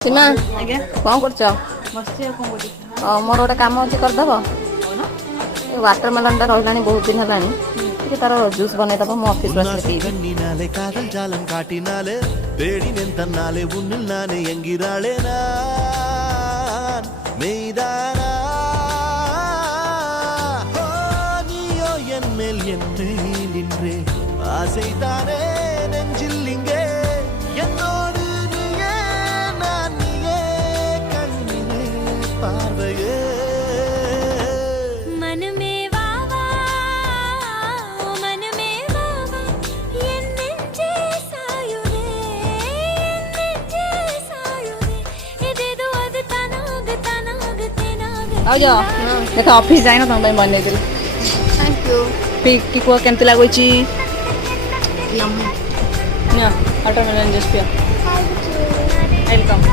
सीमा ଆଜ୍ଞା कौन कर ବସିଛି ଆଉ କ'ଣ କରିବି मोर गोटे कम अच्छी करदेव କହୁନ वाटरमेलन टा रही बहुत दिन है तार जूस बनईदब मो ऑफिस கண்ணினாலே காதல் ஜாலம் காட்டினாலே தேடி நின்றனாலே உன்னில் நானே எங்கிறாளே நான் மெய்தானா நீயோ என் மேல் என்னை நின்றே ஆசைதானே நெஞ்சில் இங்கே என்னோடு நீயே நான் நீயே கண்ணிலே பார்வையே ଆଉ ଯାଅ ଦେଖ ଅଫିସ୍ ଯାଇନ ତମ ପାଇଁ ବନେଇଦେଲି थैंक यू ପିଇକି କୁହ କେମିତି ଲାଗୁଛି यम्मी ନିଅ ୱାଟରମେଲନ୍ ଜୁସ୍ ପିଅ ୱେଲକମ୍